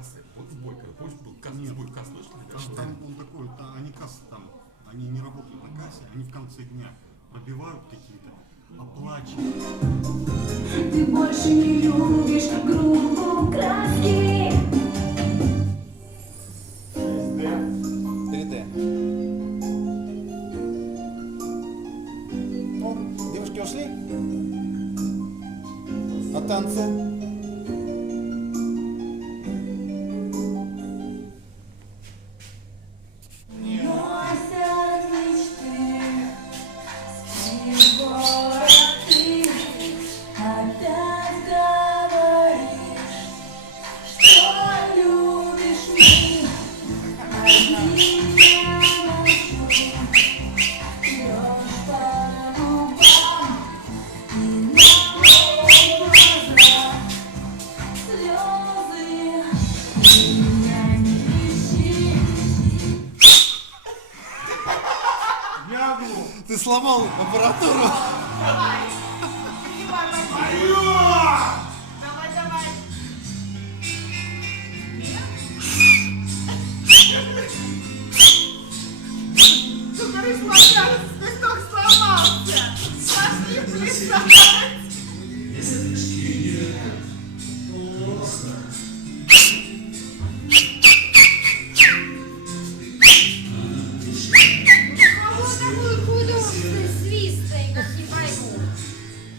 кассы. Вот сбой, когда помнишь, был сбой касс, слышали? Там он такой, они кассы там, они не работают на кассе, они в конце дня пробивают какие-то, оплачивают. Ты больше не любишь группу краски. 3D. Ну, девушки ушли? А танцы? Ты сломал аппаратуру. Давай, давай. Что-то расслабляться, свисток сломался. Пошли плясать.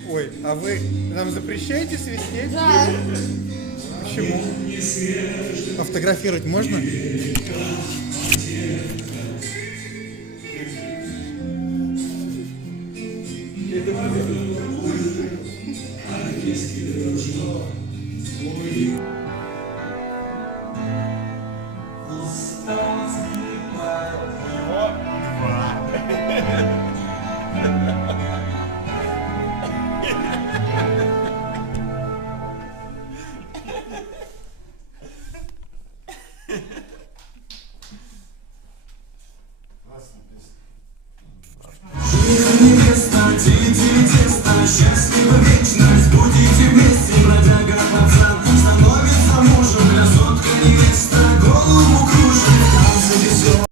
Ой, а вы нам запрещаете свистеть? Да. Почему? А фотографировать можно? Это